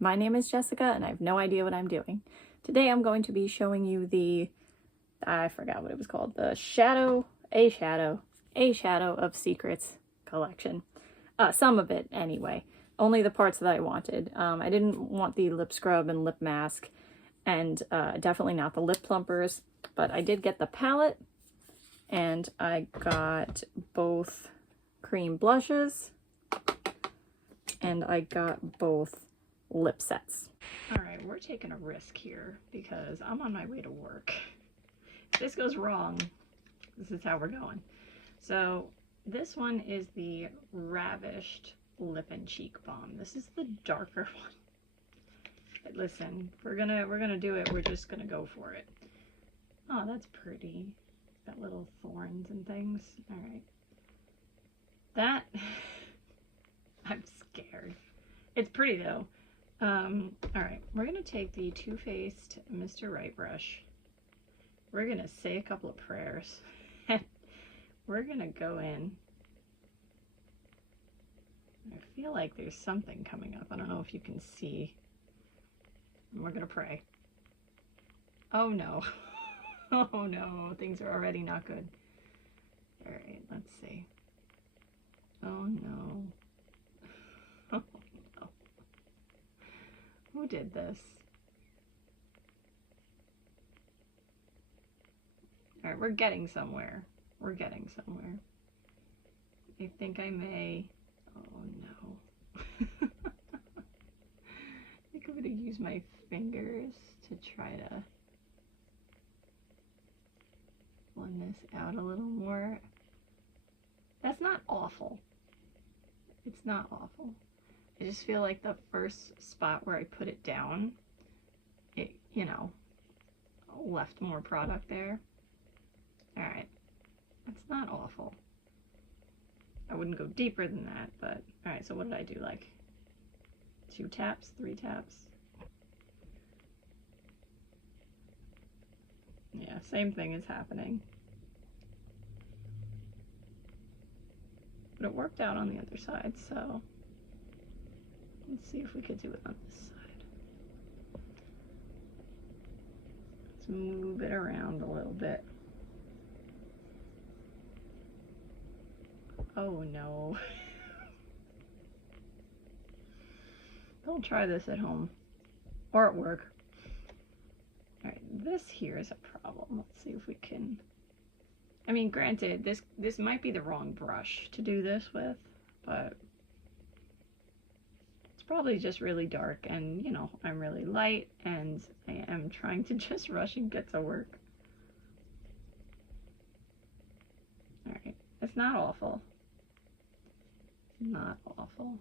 My name is Jessica and I have no idea what I'm doing. Today I'm going to be showing you the, I forgot what it was called, the Eyeshadow of Secrets collection. Some of it anyway, only the parts that I wanted. I didn't want the lip scrub and lip mask, and definitely not the lip plumpers, but I did get the palette, and I got both cream blushes, and I got both lip sets. All right, we're taking a risk here because I'm on my way to work. If this goes wrong, this is how we're going. So this one is the Ravished Lip and Cheek Balm. This is the darker one. But listen, if we're gonna do it, we're just gonna go for it. Oh, that's pretty. Got little thorns and things. All right. That I'm scared. It's pretty though. All right, we're gonna take the Too Faced Mr. Right brush. We're gonna say a couple of prayers. And we're gonna go in. I feel like there's something coming up. I don't know if you can see. And we're gonna pray. Oh no. Oh no, things are already not good. All right, let's see. Oh no. Oh no. Who did this? All right, we're getting somewhere. We're getting somewhere. I think I may. Oh no. I think I'm gonna use my fingers to try to blend this out a little more. That's not awful. It's not awful. I just feel like the first spot where I put it down, it, you know, left more product there. All right, that's not awful. I wouldn't go deeper than that, but all right, so what did I do, like 2 taps, 3 taps? Yeah, same thing is happening. But it worked out on the other side, so let's see if we could do it on this side. Let's move it around a little bit. Oh no. Don't try this at home or at work. All right, this here is a problem. Let's see if we can. I mean, granted, this might be the wrong brush to do this with, but it's probably just really dark, and you know, I'm really light and I am trying to just rush and get to work. All right, it's not awful. Not awful.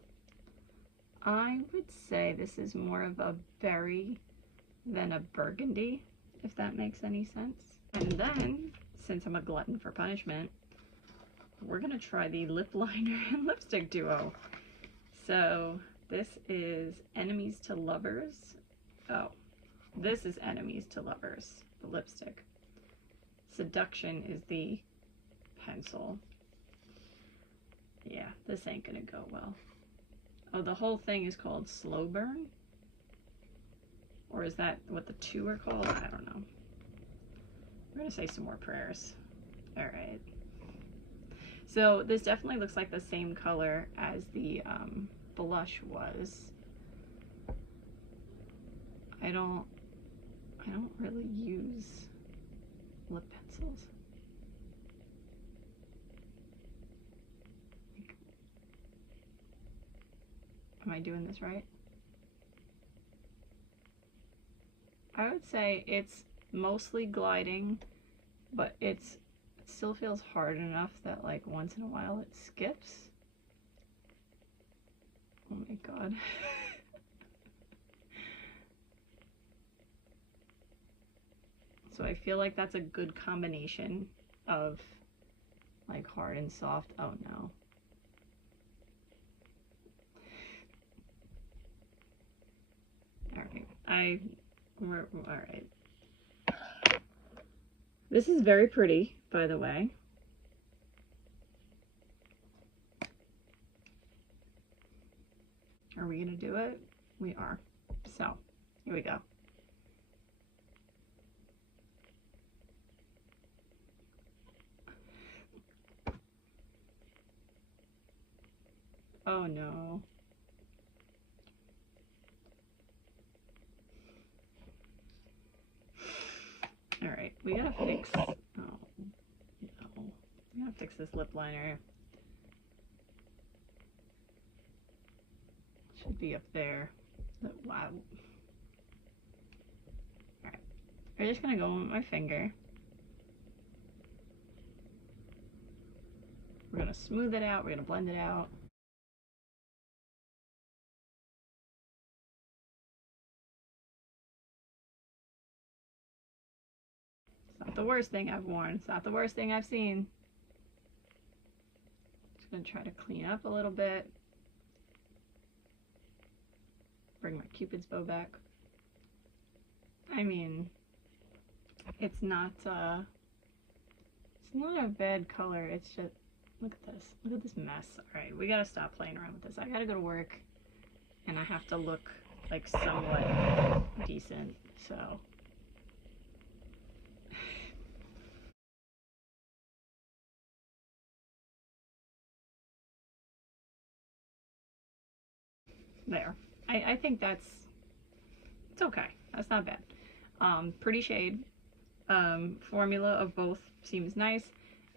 I would say this is more of a berry than a burgundy, if that makes any sense. And then, since I'm a glutton for punishment, we're gonna try the lip liner and lipstick duo. So this is Enemies to Lovers. Oh, this is Enemies to Lovers, the lipstick. Seduction is the pencil. Yeah, this ain't gonna go well. Oh, the whole thing is called Slow Burn? Or is that what the 2 are called? I don't know. We're gonna say some more prayers. All right. So this definitely looks like the same color as the blush was. I don't really use lip pencils. Am I doing this right? I would say it's mostly gliding, but it still feels hard enough that like once in a while it skips. Oh my god. So I feel like that's a good combination of like hard and soft. Oh no. Alright, alright. This is very pretty, by the way. Are we gonna do it? We are. So, here we go. Oh no. Alright, we gotta fix, oh no, we gotta fix this lip liner. Should be up there. Wow. Alright, we're just gonna go with my finger. We're gonna smooth it out, we're gonna blend it out. It's not the worst thing I've worn. It's not the worst thing I've seen. Just gonna try to clean up a little bit. Bring my Cupid's bow back. I mean, it's not a bad color. It's just, look at this. Look at this mess. Alright, we gotta stop playing around with this. I gotta go to work, and I have to look like somewhat decent, so. There. I think it's okay. That's not bad. Pretty shade. Formula of both seems nice.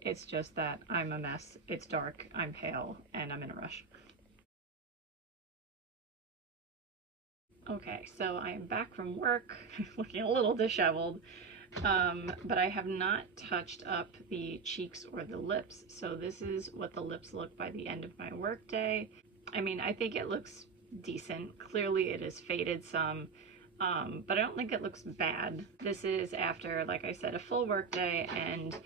It's just that I'm a mess. It's dark, I'm pale, and I'm in a rush. Okay, so I am back from work, looking a little disheveled, but I have not touched up the cheeks or the lips, so this is what the lips look by the end of my work day. I mean, I think it looks decent. Clearly it is faded some, but I don't think it looks bad. This is after, like I said, a full work day and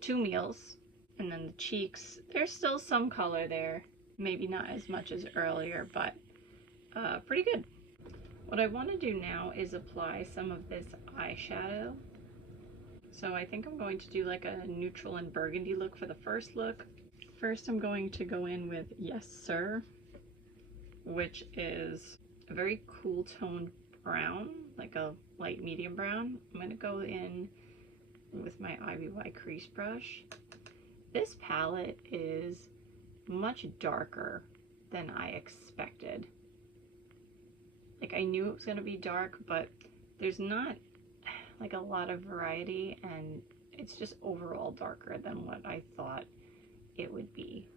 2 meals. And then the cheeks, there's still some color there. Maybe not as much as earlier, but pretty good. What I want to do now is apply some of this eyeshadow. So I think I'm going to do like a neutral and burgundy look for the first look. First I'm going to go in with Yes Sir, which is a very cool toned brown, like a light medium brown. I'm going to go in with my IBY crease brush. This palette is much darker than I expected. Like, I knew it was going to be dark, but there's not like a lot of variety, and it's just overall darker than what I thought it would be.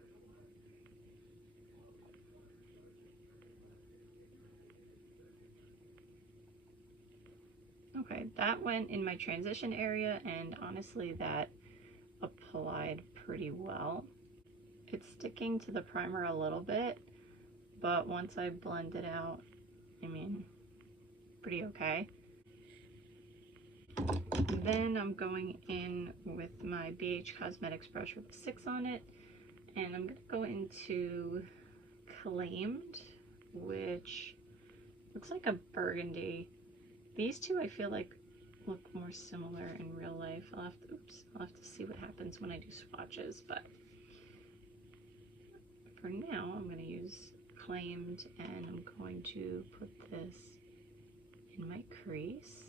Okay, that went in my transition area, and honestly that applied pretty well. It's sticking to the primer a little bit, but once I blend it out, I mean, pretty okay. Then I'm going in with my BH Cosmetics brush with a 6 on it, and I'm going to go into Claimed, which looks like a burgundy. These two I feel like look more similar in real life. I'll have to see what happens when I do swatches, but for now I'm going to use Claimed, and I'm going to put this in my crease.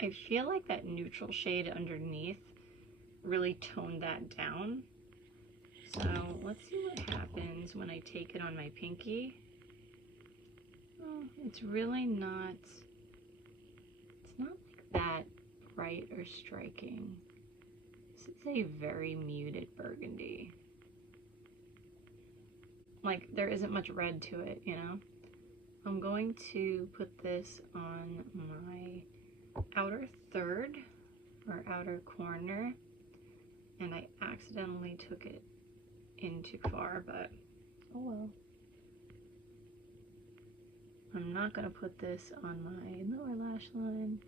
I feel like that neutral shade underneath really toned that down. So let's see what happens when I take it on my pinky. Oh, it's really not, it's not like that bright or striking. This is a very muted burgundy. Like, there isn't much red to it, you know? I'm going to put this on my outer third or outer corner, and I accidentally took it in too far, but oh well. I'm not going to put this on my lower lash line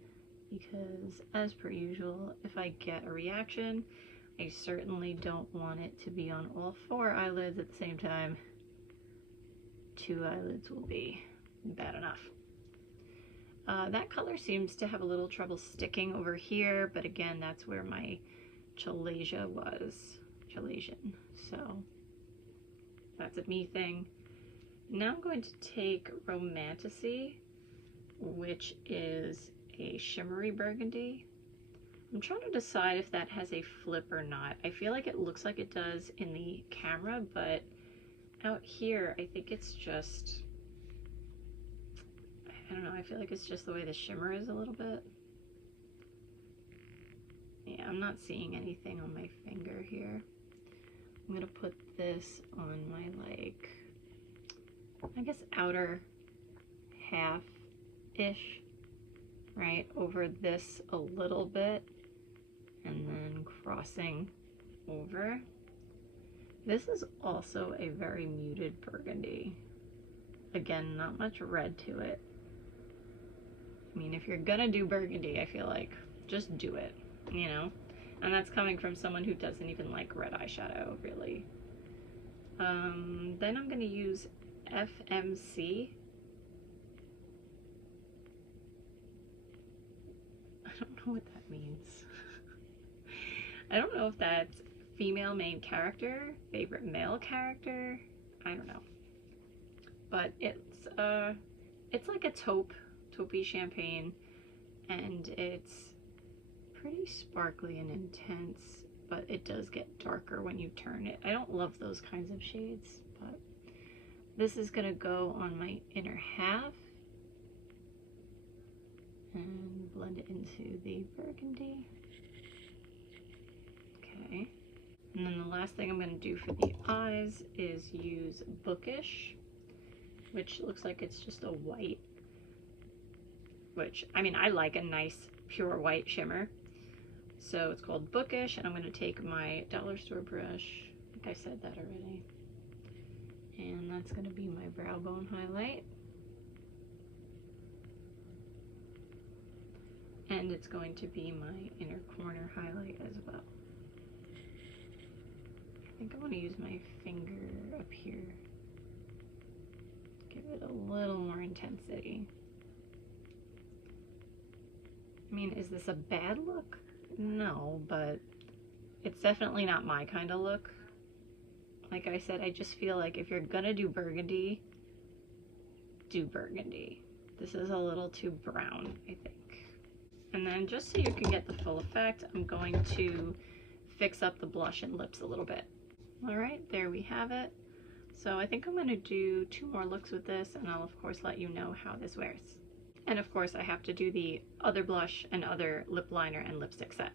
because, as per usual, if I get a reaction, I certainly don't want it to be on all 4 eyelids at the same time. 2 eyelids will be bad enough. That color seems to have a little trouble sticking over here, but again, that's where my Chalasian was. Chalasian. So that's a me thing. Now I'm going to take Romantasy, which is a shimmery burgundy. I'm trying to decide if that has a flip or not. I feel like it looks like it does in the camera, but out here, I think it's just, I don't know, I feel like it's just the way the shimmer is a little bit. Yeah, I'm not seeing anything on my finger here. I'm gonna put this on my, like, I guess outer half-ish, right, over this a little bit, and then crossing over. This is also a very muted burgundy. Again, not much red to it. I mean, if you're gonna do burgundy, I feel like just do it, you know? And that's coming from someone who doesn't even like red eyeshadow, really. Then I'm gonna use FMC. I don't know what that means. I don't know if that's female main character, favorite male character, I don't know. But it's like a taupey champagne, and it's pretty sparkly and intense, but it does get darker when you turn it. I don't love those kinds of shades, but this is gonna go on my inner half and blend it into the burgundy. Okay. And then the last thing I'm going to do for the eyes is use Bookish, which looks like it's just a white, which, I mean, I like a nice pure white shimmer. So it's called Bookish, and I'm going to take my dollar store brush, I think I said that already, and that's going to be my brow bone highlight. And it's going to be my inner corner highlight as well. I think I want to use my finger up here. Give it a little more intensity. I mean, is this a bad look? No, but it's definitely not my kind of look. Like I said, I just feel like if you're gonna do burgundy, do burgundy. This is a little too brown, I think. And then just so you can get the full effect, I'm going to fix up the blush and lips a little bit. All right, there we have it. So I think I'm going to do 2 more looks with this, and I'll of course let you know how this wears. And of course I have to do the other blush and other lip liner and lipstick set.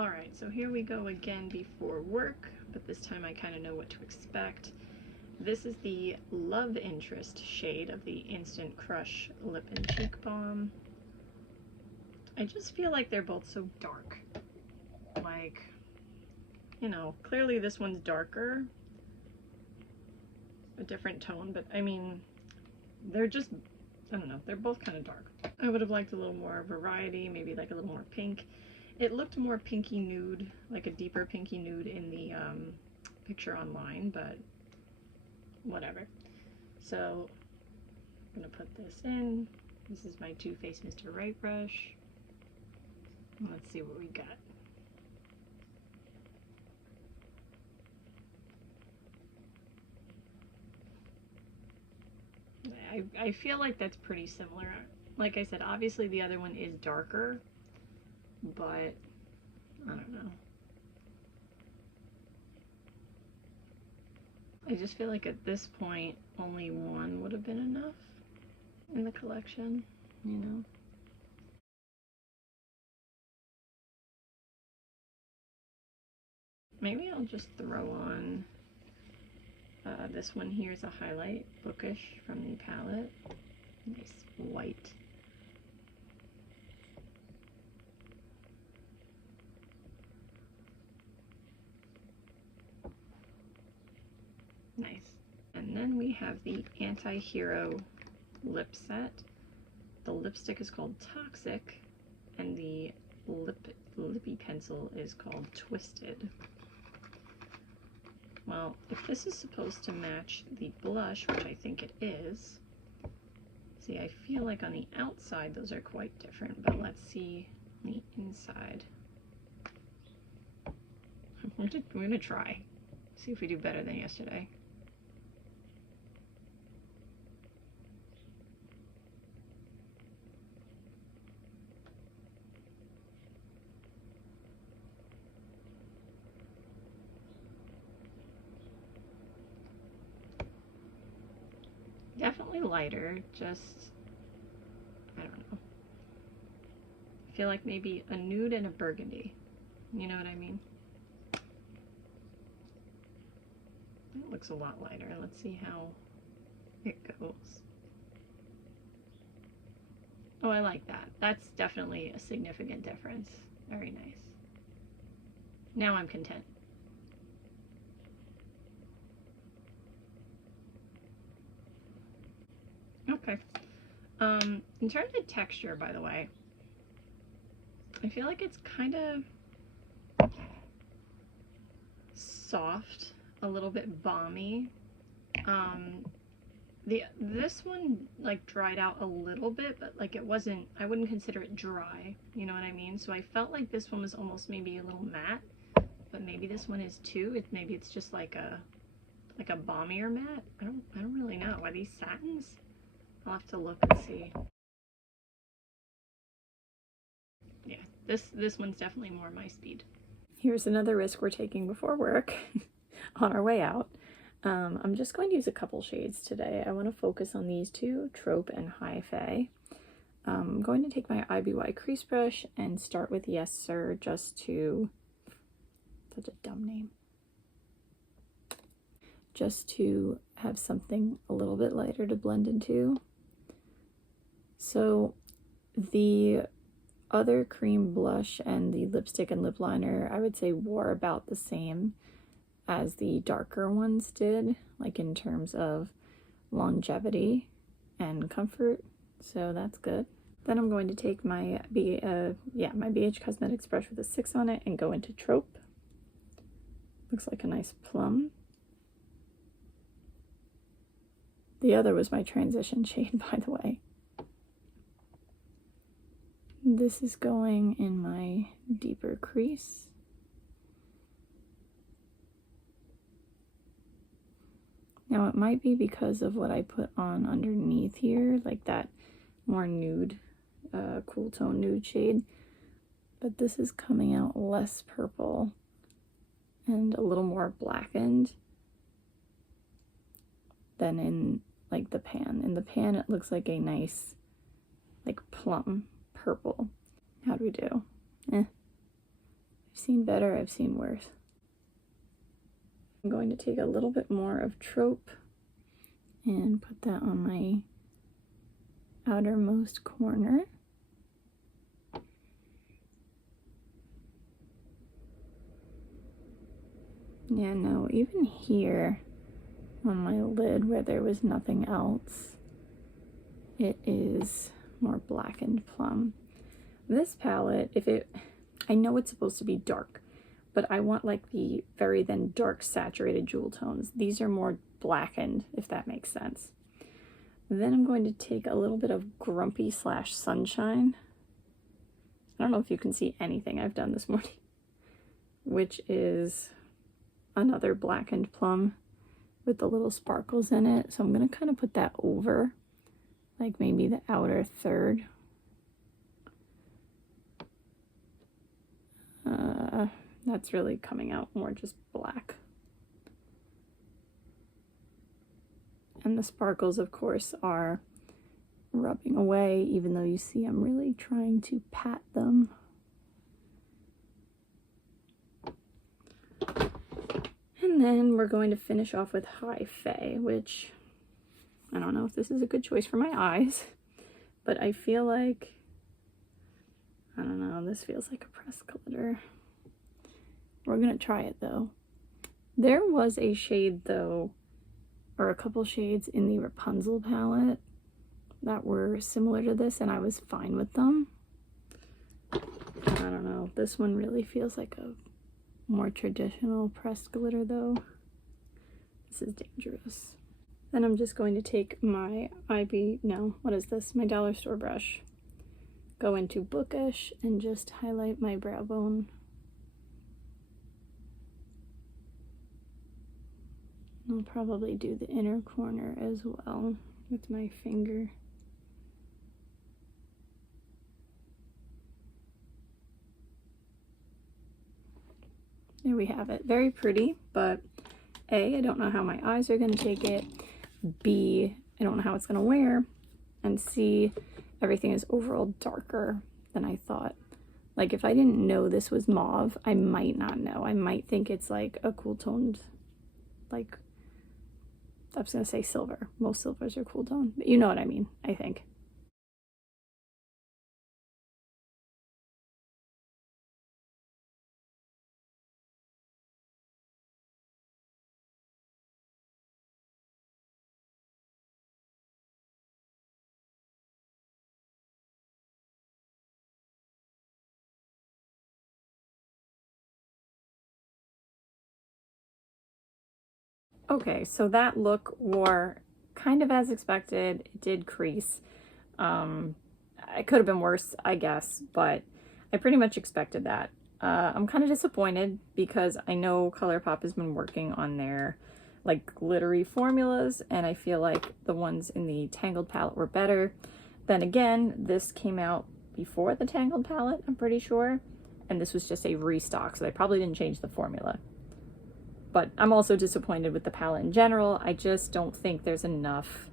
Alright, so here we go again before work, but this time I kind of know what to expect. This is the Love Interest shade of the Instant Crush Lip and Cheek Balm. I just feel like they're both so dark. Like, you know, clearly this one's darker, a different tone, but I mean, they're just, I don't know, they're both kind of dark. I would have liked a little more variety, maybe like a little more pink. It looked more pinky nude, like a deeper pinky nude in the picture online, but whatever. So I'm gonna put this in. This is my Too Faced Mr. Right brush. Let's see what we got. I feel like that's pretty similar. Like I said, obviously the other one is darker, but I don't know. I just feel like at this point only one would have been enough in the collection, you know. Maybe I'll just throw on this one here is a highlight, Bookish, from the palette. Nice white. then we have the Anti-Hero lip set. The lipstick is called Toxic, and the Lippie pencil is called Twisted. Well, if this is supposed to match the blush, which I think it is, see, I feel like on the outside those are quite different, but let's see the inside. We're gonna try. See if we do better than yesterday. Definitely lighter, just, I don't know. I feel like maybe a nude and a burgundy. You know what I mean? It looks a lot lighter. Let's see how it goes. Oh, I like that. That's definitely a significant difference. Very nice. Now I'm content. Okay. In terms of texture, by the way, I feel like it's kind of soft, a little bit balmy. This one like dried out a little bit, but like it wasn't, I wouldn't consider it dry, you know what I mean? So I felt like this one was almost maybe a little matte, but maybe this one is too. Maybe it's just like a balmier matte. I don't really know. Are these satins? I'll have to look and see. Yeah, this one's definitely more my speed. Here's another risk we're taking before work on our way out. I'm just going to use a couple shades today. I want to focus on these two, Trope and High Fae. I'm going to take my IBY crease brush and start with Yes Sir, just to, such a dumb name, just to have something a little bit lighter to blend into. So the other cream blush and the lipstick and lip liner, I would say, wore about the same as the darker ones did, like in terms of longevity and comfort, so that's good. Then I'm going to take my BH Cosmetics brush with a 6 on it and go into Trope. Looks like a nice plum. The other was my transition shade, by the way. This is going in my deeper crease. Now it might be because of what I put on underneath here, like that more nude, cool tone nude shade, but this is coming out less purple and a little more blackened than in like the pan. In the pan it looks like a nice like plum purple. How do we do? I've seen better, I've seen worse. I'm going to take a little bit more of Trope and put that on my outermost corner. Yeah, no, even here on my lid where there was nothing else, it is more blackened plum. This palette, I know it's supposed to be dark, but I want like the very then dark saturated jewel tones. These are more blackened, if that makes sense. Then I'm going to take a little bit of Grumpy / Sunshine. I don't know if you can see anything I've done this morning, which is another blackened plum with the little sparkles in it. So I'm going to kind of put that over, like maybe the outer third. That's really coming out more just black. And the sparkles, of course, are rubbing away, even though you see I'm really trying to pat them. And then we're going to finish off with High Fae, which I don't know if this is a good choice for my eyes, but I feel like, I don't know, this feels like a pressed glitter. We're gonna try it though. There was a shade though or a couple shades in the Rapunzel palette that were similar to this, and I was fine with them. I don't know. This one really feels like a more traditional pressed glitter though. This is dangerous. Then I'm just going to take my my dollar store brush, go into Bookish, and just highlight my brow bone. I'll probably do the inner corner as well with my finger. There we have it. Very pretty, but A, I don't know how my eyes are going to take it. B, I don't know how it's going to wear. And C, everything is overall darker than I thought. Like, if I didn't know this was mauve, I might not know. I might think it's like a cool toned, like, I was going to say silver. Most silvers are cool toned, but you know what I mean, I think. Okay, so that look wore kind of as expected. It did crease. It could have been worse, I guess, but I pretty much expected that. I'm kind of disappointed because I know Colourpop has been working on their like glittery formulas, and I feel like the ones in the Tangled palette were better. Then again, this came out before the Tangled palette, I'm pretty sure, and this was just a restock, so they probably didn't change the formula. But I'm also disappointed with the palette in general. I just don't think there's enough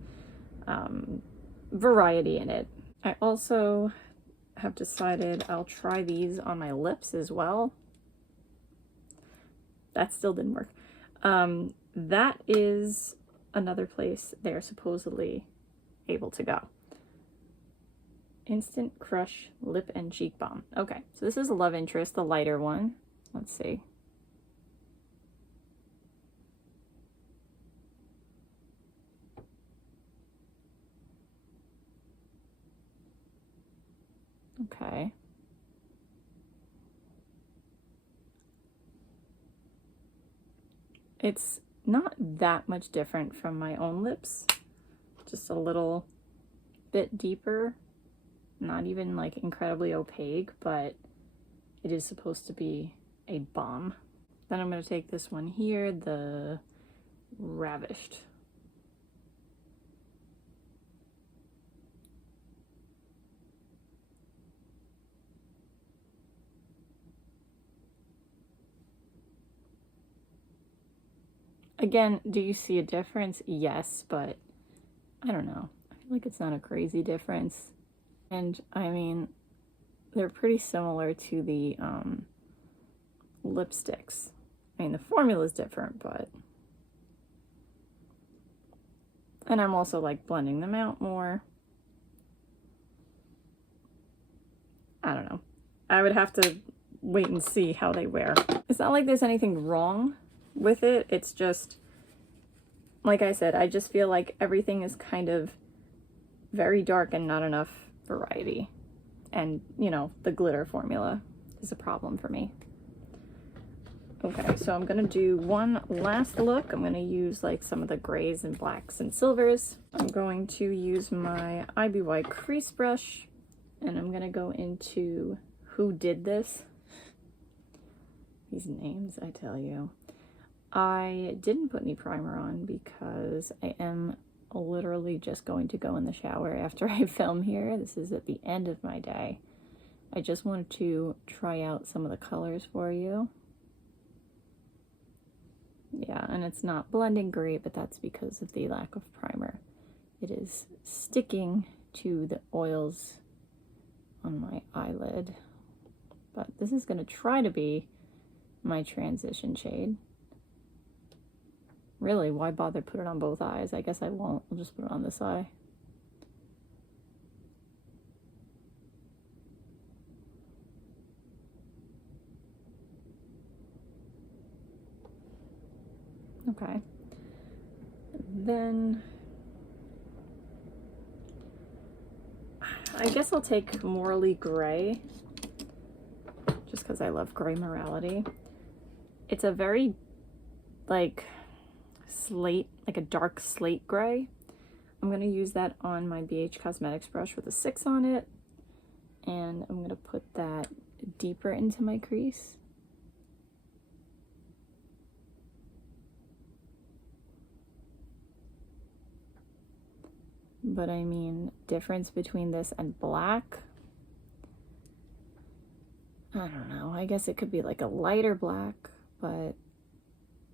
variety in it. I also have decided I'll try these on my lips as well. That still didn't work. That is another place they're supposedly able to go. Instant Crush Lip and Cheek Balm. Okay, so this is a Love Interest, the lighter one. Let's see. Okay. It's not that much different from my own lips. Just a little bit deeper. Not even like incredibly opaque, but it is supposed to be a balm. Then I'm going to take this one here, the Ravished. Again, do you see a difference? Yes, but I don't know. I feel like it's not a crazy difference. And I mean, they're pretty similar to the lipsticks. I mean, the formula is different, but... And I'm also like blending them out more. I don't know. I would have to wait and see how they wear. It's not like there's anything wrong with it. It's just, like I said, I just feel like everything is kind of very dark and not enough variety. And, you know, the glitter formula is a problem for me. Okay, so I'm gonna do one last look. I'm gonna use like some of the grays and blacks and silvers. I'm going to use my IBY crease brush, and I'm gonna go into Who Did This? These names, I tell you. I didn't put any primer on because I am literally just going to go in the shower after I film here. This is at the end of my day. I just wanted to try out some of the colors for you. Yeah, and it's not blending great, but that's because of the lack of primer. It is sticking to the oils on my eyelid. But this is going to try to be my transition shade. Really, why bother put it on both eyes? I guess I won't. I'll just put it on this eye. Okay. Then I guess I'll take Morally Gray, just because I love gray morality. It's a very like slate, like a dark slate gray. I'm going to use that on my BH Cosmetics brush with a 6 on it, and I'm going to put that deeper into my crease. But I mean, difference between this and black, I don't know. I guess it could be like a lighter black, but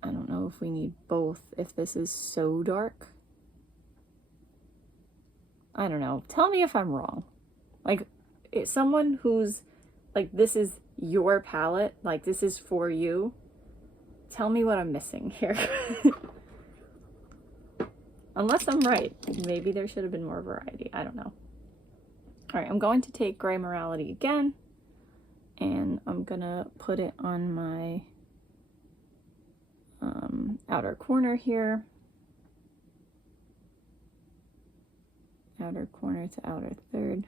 I don't know if we need both if this is so dark. I don't know. Tell me if I'm wrong. Like, it's someone who's like, this is your palette, like this is for you. Tell me what I'm missing here. Unless I'm right. Maybe there should have been more variety. I don't know. All right, I'm going to take Gray Morality again, and I'm gonna put it on my outer corner here. Outer corner to outer third.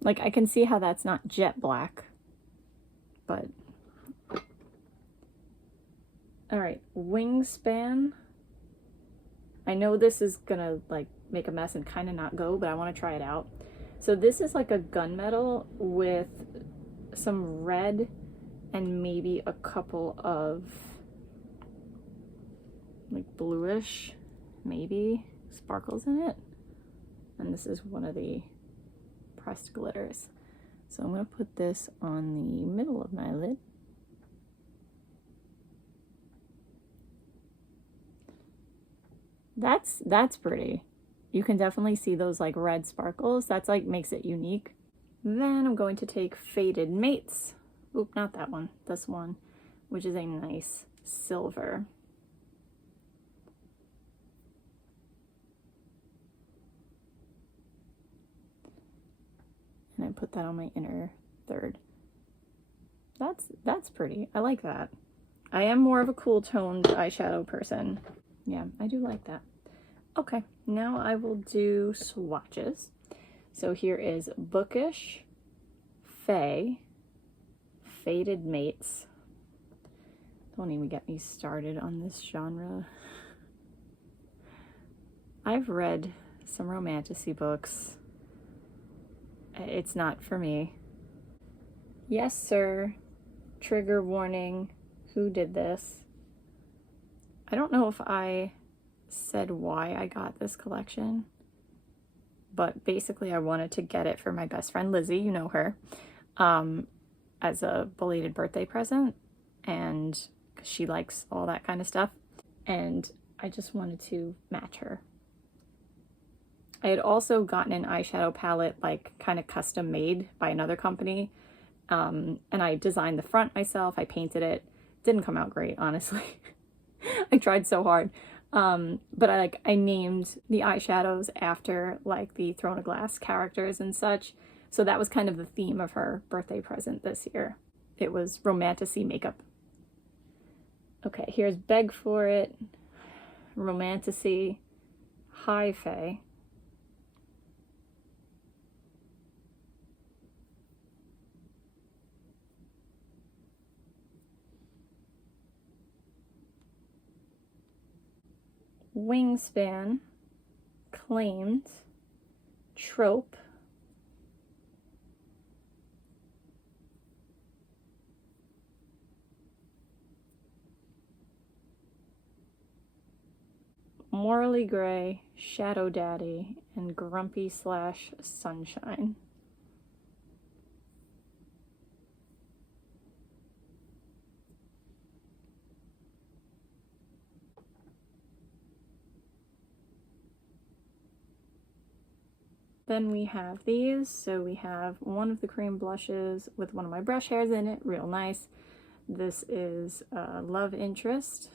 Like, I can see how that's not jet black, but... All right, Wingspan. I know this is gonna like make a mess and kind of not go, but I want to try it out. So this is like a gunmetal with some red and maybe a couple of like bluish, maybe sparkles in it. And this is one of the pressed glitters. So I'm gonna put this on the middle of my lid. That's pretty. You can definitely see those like red sparkles. That's like makes it unique. Then I'm going to take Faded Mates. Oop, not that one. This one, which is a nice silver. And I put that on my inner third. That's pretty. I like that. I am more of a cool toned eyeshadow person. Yeah, I do like that. Okay, now I will do swatches. So here is Bookish, Fae, Faded Mates. Don't even get me started on this genre. I've read some romantasy books. It's not for me. Yes, sir. Trigger warning. Who did this? I don't know if I said why I got this collection, but basically I wanted to get it for my best friend Lizzie, you know her, as a belated birthday present, and because she likes all that kind of stuff, and I just wanted to match her. I had also gotten an eyeshadow palette like kind of custom made by another company, and I designed the front myself. I painted it. Didn't come out great, honestly. I tried so hard. But I named the eyeshadows after like the Throne of Glass characters and such. So that was kind of the theme of her birthday present this year. It was romantasy makeup. Okay, here's Beg For It, Romantasy, Hi Fae. Wingspan, Claimed, Trope, Morally Gray, Shadow Daddy, and Grumpy / Sunshine. Then we have these. So we have one of the cream blushes with one of my brush hairs in it, real nice. This is Love Interest.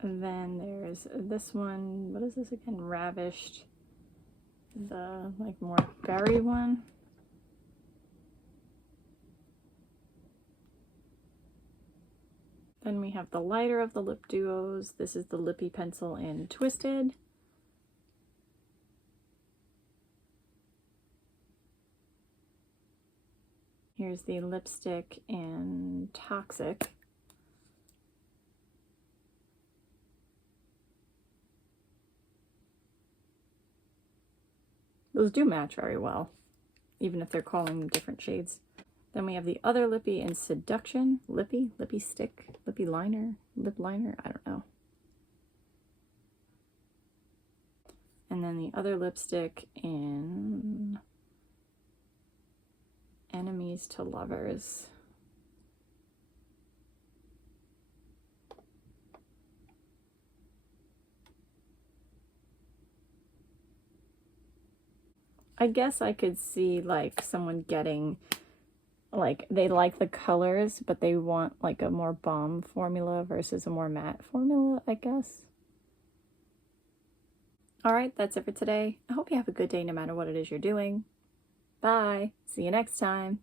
And then there's this one, what is this again? Ravished. the like more berry one. Then we have the lighter of the lip duos. This is the Lippie pencil in Twisted. Here's the lipstick in Toxic. Those do match very well, even if they're calling them different shades. Then we have the other Lippie in Seduction. Lippie stick, Lippie liner, lip liner, I don't know. And then the other lipstick in Enemies to Lovers. I guess I could see like someone getting, like, they like the colors, but they want like a more balm formula versus a more matte formula, I guess. All right, that's it for today. I hope you have a good day no matter what it is you're doing. Bye. See you next time.